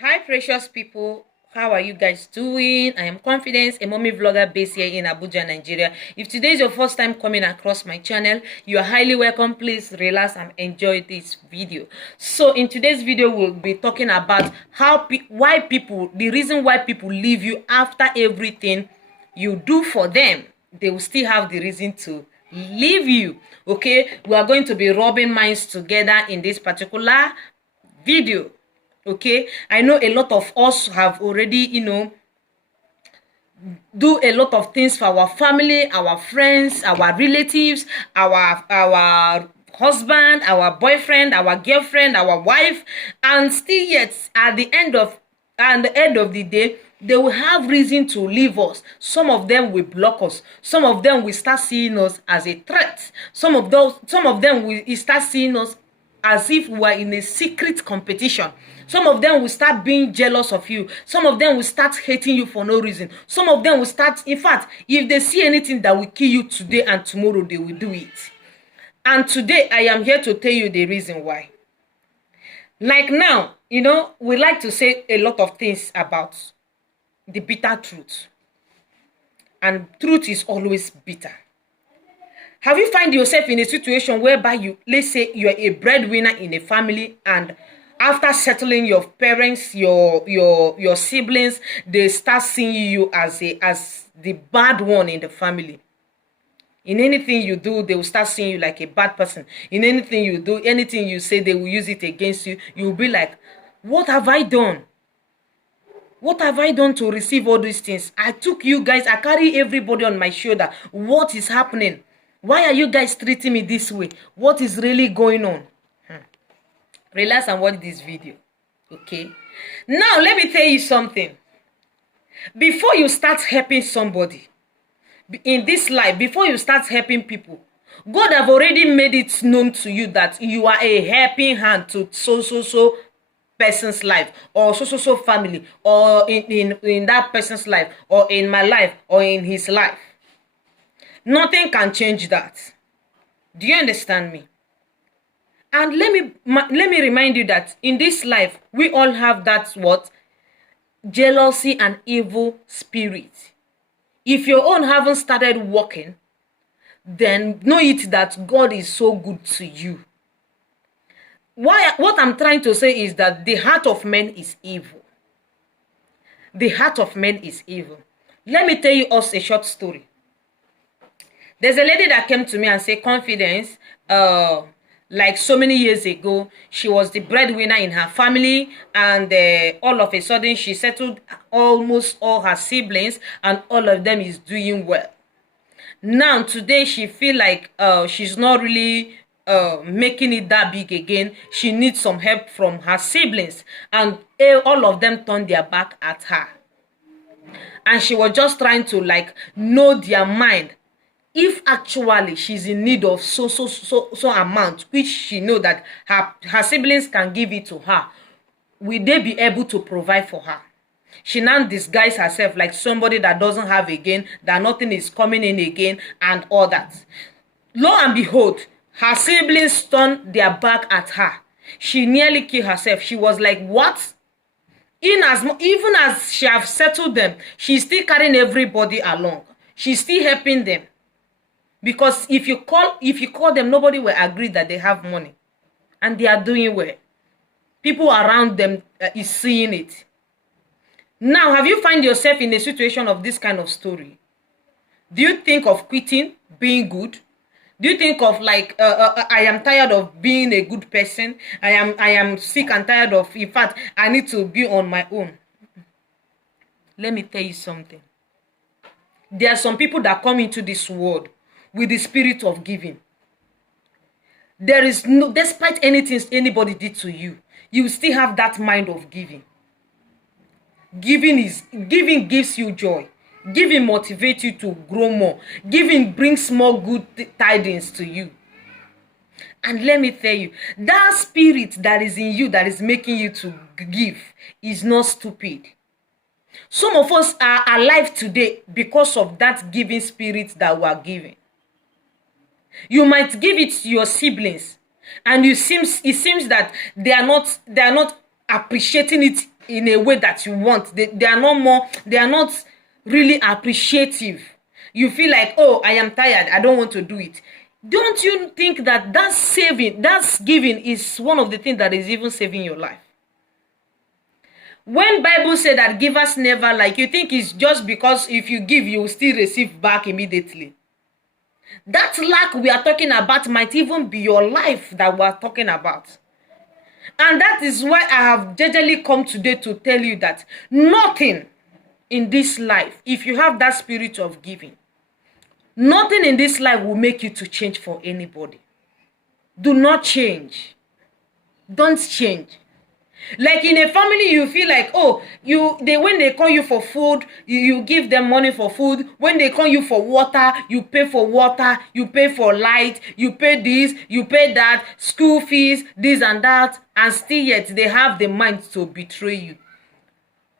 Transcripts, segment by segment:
Hi, precious people. How are you guys doing? I am Confidence, a mommy vlogger based here in Abuja, Nigeria. If today is your first time coming across my channel, you are highly welcome. Please relax and enjoy this video. So in today's video, we'll be talking about the reason why people leave you after everything you do for them. They will still have the reason to leave you. Okay, we are going to be rubbing minds together in this particular video. Okay, I know a lot of us have already do a lot of things for our family, our friends, our relatives, our husband, our boyfriend, our girlfriend, our wife, and still yet at the end of the day they will have reason to leave us. Some of them will block us, some of them will start seeing us as a threat, some of them will start seeing us as if we are in a secret competition. Some of them will start being jealous of you. Some of them will start hating you for no reason. Some of them will start, in fact, if they see anything that will kill you today and tomorrow, they will do it. And today, I am here to tell you the reason why. Like now, we like to say a lot of things about the bitter truth. And truth is always bitter. Have you find yourself in a situation whereby let's say you're a breadwinner in a family, and after settling your parents, your siblings, they start seeing you as the bad one in the family. In anything you do, they will start seeing you like a bad person. In anything you do, anything you say, they will use it against you. You'll be like, what have I done? What have I done to receive all these things? I took you guys, I carry everybody on my shoulder. What is happening? Why are you guys treating me this way? What is really going on? Relax and watch this video. Okay? Now, let me tell you something. Before you start helping somebody in this life, before you start helping people, God have already made it known to you that you are a helping hand to so person's life, or so family, or in that person's life, or in my life, or in his life. Nothing can change that. Do you understand me? And let me remind you that in this life, we all have that jealousy and evil spirit. If your own haven't started working, then know it that God is so good to you. What I'm trying to say is that the heart of man is evil. The heart of man is evil. Let me tell you us a short story. There's a lady that came to me and said, Confidence, like so many years ago, she was the breadwinner in her family, and all of a sudden she settled almost all her siblings, and all of them is doing well. Now today she feel like she's not really making it that big again. She needs some help from her siblings, and all of them turned their back at her. And she was just trying to know their mind, if actually she's in need of so amount, which she know that her siblings can give it to her, will they be able to provide for her? She now disguise herself like somebody that doesn't have again, that nothing is coming in again, and all that. Lo and behold, her siblings turned their back at her. She nearly killed herself. She was like, what? Even as she have settled them, she's still carrying everybody along. She's still helping them. Because if you call them, nobody will agree that they have money and they are doing well. People around them is seeing it. Now, have you find yourself in a situation of this kind of story? Do you think of quitting, being good? Do you think of I am tired of being a good person? I am sick and tired of, in fact, I need to be on my own. Let me tell you something. There are some people that come into this world with the spirit of giving. There is no, despite anything anybody did to you, you still have that mind of giving. Giving gives you joy. Giving motivates you to grow more. Giving brings more good tidings to you. And let me tell you, that spirit that is in you, that is making you to give, is not stupid. Some of us are alive today because of that giving spirit that we are giving. You might give it to your siblings, and it seems that they are not appreciating it in a way that you want. They are not really appreciative. You feel like, oh, I am tired, I don't want to do it. Don't you think that that's giving is one of the things that is even saving your life? When Bible said that givers never lack, you think it's just because if you give, you will still receive back immediately. That lack we are talking about might even be your life that we are talking about. And that is why I have jejely come today to tell you that nothing in this life, if you have that spirit of giving, nothing in this life will make you to change for anybody. Do not change. Don't change. Like in a family, you feel like, oh, when they call you for food, you give them money for food. When they call you for water, you pay for water, you pay for light, you pay this, you pay that, school fees, this and that, and still yet they have the mind to betray you.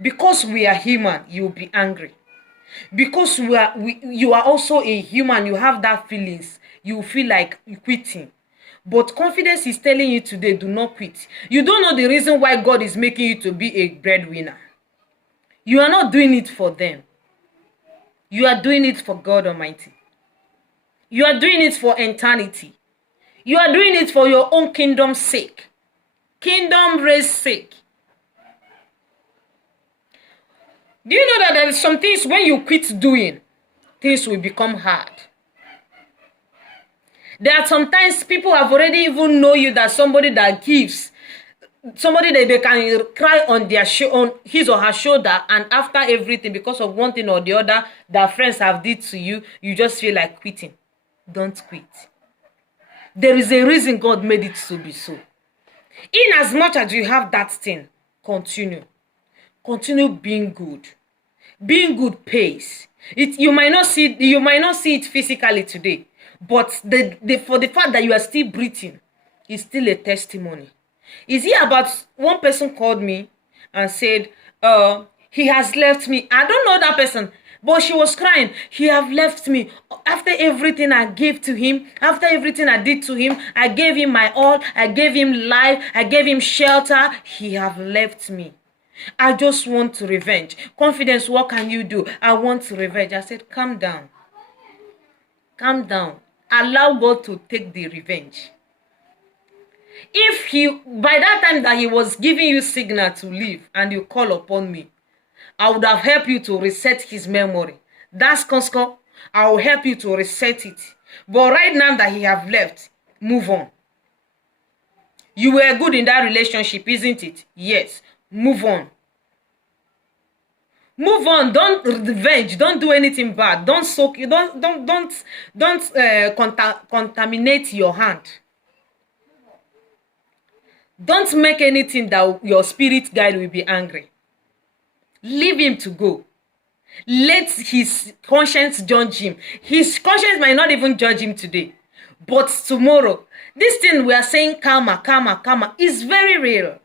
Because we are human, you'll be angry. Because you are also a human, you have that feelings, you feel like quitting. But confidence is telling you today, do not quit. You don't know the reason why God is making you to be a breadwinner. You are not doing it for them. You are doing it for God Almighty. You are doing it for eternity. You are doing it for your own kingdom's sake. Kingdom race sake. Do you know that there are some things when you quit doing, things will become hard? There are sometimes people have already even know you that somebody that gives, somebody that they can cry on on his or her shoulder, and after everything, because of one thing or the other that friends have did to you, you just feel like quitting. Don't quit. There is a reason God made it to be so. In as much as you have that thing, continue. Continue being good. Being good pays. You might not see it physically today. But for the fact that you are still breathing, is still a testimony. Is it about one person called me and said, he has left me. I don't know that person, but she was crying. He have left me. After everything I gave to him, after everything I did to him, I gave him my all, I gave him life, I gave him shelter. He have left me. I just want revenge. Confidence, what can you do? I want revenge. I said, calm down. Calm down. Allow God to take the revenge. If by that time that he was giving you signal to leave and you call upon me, I would have helped you to reset his memory. That's Costco. I will help you to reset it. But right now that he have left, move on. You were good in that relationship, isn't it? Yes. Move on. Move on. Don't revenge. Don't do anything bad. Don't soak. Don't contaminate your hand. Don't make anything that your spirit guide will be angry. Leave him to go. Let his conscience judge him. His conscience might not even judge him today, but tomorrow, this thing we are saying karma is very real.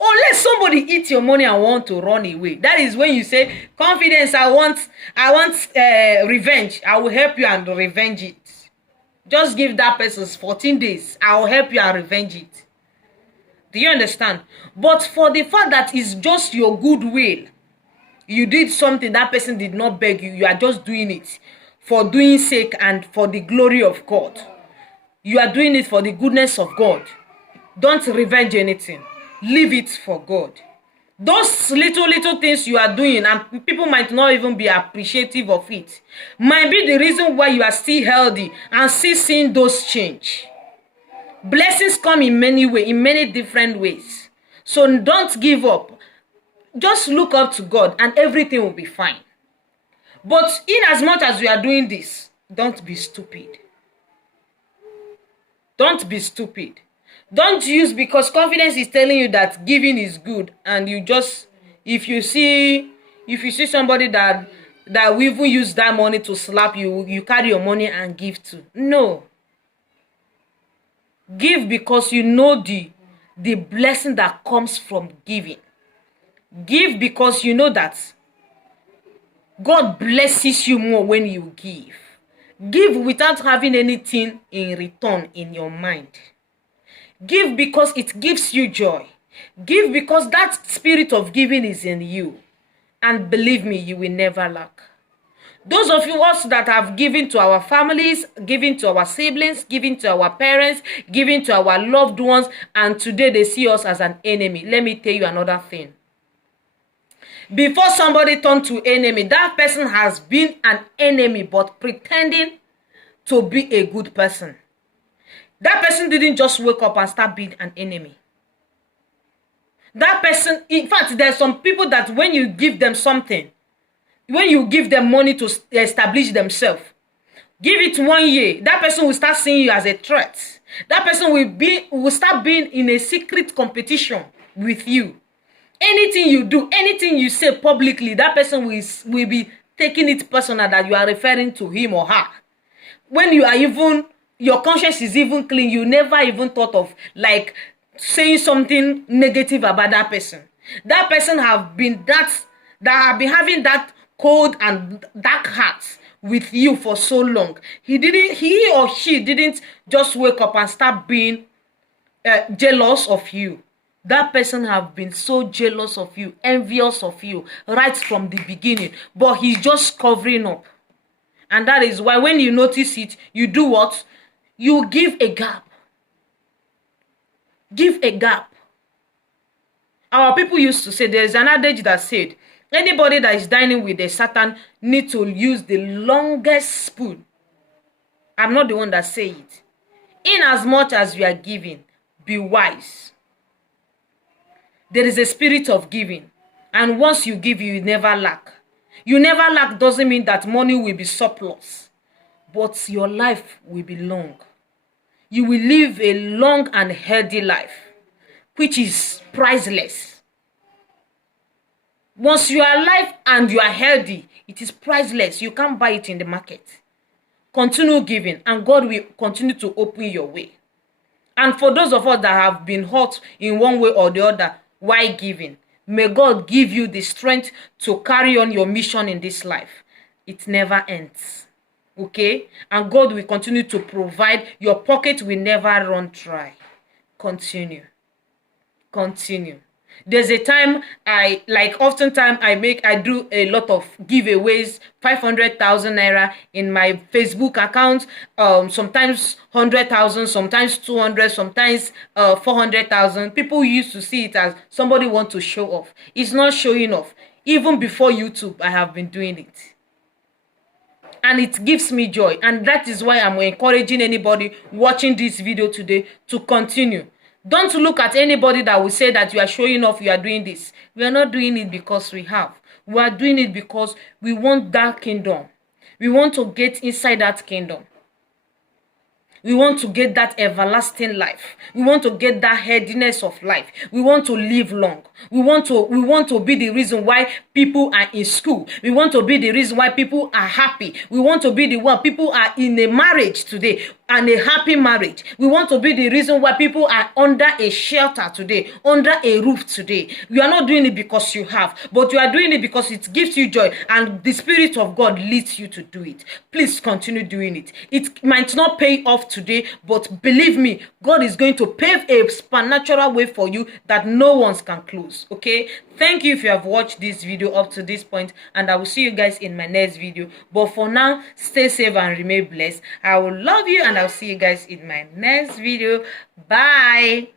Or let somebody eat your money and want to run away. That is when you say, confidence, I want revenge. I will help you and revenge it. Just give that person 14 days. I will help you and revenge it. Do you understand? But for the fact that it's just your goodwill, you did something that person did not beg you. You are just doing it for doing sake and for the glory of God. You are doing it for the goodness of God. Don't revenge anything. Leave it for God. Those little things you are doing, and people might not even be appreciative of it, might be the reason why you are still healthy and still seeing those change. Blessings come in many ways, in many different ways. So don't give up. Just look up to God and everything will be fine. But in as much as you are doing this, don't be stupid. Don't be stupid. Don't use, because confidence is telling you that giving is good, and you just, if you see somebody that will even use that money to slap you, you carry your money and give to. No. Give because you know the blessing that comes from giving. Give because you know that God blesses you more when you give. Give without having anything in return in your mind. Give because it gives you joy. Give because that spirit of giving is in you. And believe me, you will never lack. Those of you us that have given to our families, given to our siblings, given to our parents, given to our loved ones, and today they see us as an enemy. Let me tell you another thing. Before somebody turn to enemy, that person has been an enemy but pretending to be a good person. That person didn't just wake up and start being an enemy. That person, in fact, there are some people that when you give them something, when you give them money to establish themselves, give it 1 year, that person will start seeing you as a threat. That person will start being in a secret competition with you. Anything you do, anything you say publicly, that person will be taking it personal that you are referring to him or her. When you are even, your conscience is even clean, you never even thought of like saying something negative about that person. That person have been that have been having that cold and dark heart with you for so long. He or she didn't just wake up and start being jealous of you. That person have been so jealous of you, envious of you right from the beginning, but he's just covering up. And that is why when you notice it, you do what? You give a gap. Give a gap. Our people used to say, there's an adage that said, anybody that is dining with a Satan need to use the longest spoon. I'm not the one that say it. In as much as you are giving, be wise. There is a spirit of giving. And once you give, you never lack. You never lack doesn't mean that money will be surplus. But your life will be long. You will live a long and healthy life, which is priceless. Once you are alive and you are healthy, it is priceless. You can't buy it in the market. Continue giving, and God will continue to open your way. And for those of us that have been hurt in one way or the other, why giving? May God give you the strength to carry on your mission in this life. It never ends. Okay? And God will continue to provide. Your pocket will never run dry. Continue. Continue. There's a time I do a lot of giveaways, 500,000 naira in my Facebook account, sometimes 100,000, sometimes 200, sometimes 400,000. People used to see it as somebody want to show off. It's not showing off. Even before YouTube, I have been doing it. And it gives me joy. And that is why I'm encouraging anybody watching this video today to continue. Don't look at anybody that will say that you are showing off, you are doing this. We are not doing it because we have. We are doing it because we want that kingdom. We want to get inside that kingdom. We want to get that everlasting life. We want to get that healthiness of life. We want to live long. We want to be the reason why people are in school. We want to be the reason why people are happy. We want to be the one people are in a marriage today, and a happy marriage. We want to be the reason why people are under a shelter today, under a roof today. You are not doing it because you have, but you are doing it because it gives you joy, and the Spirit of God leads you to do it. Please continue doing it. It might not pay off today, but believe me, God is going to pave a supernatural way for you that no one can close. Okay? Thank you if you have watched this video up to this point, and I will see you guys in my next video. But for now, stay safe and remain blessed. I will love you, and I'll see you guys in my next video. Bye.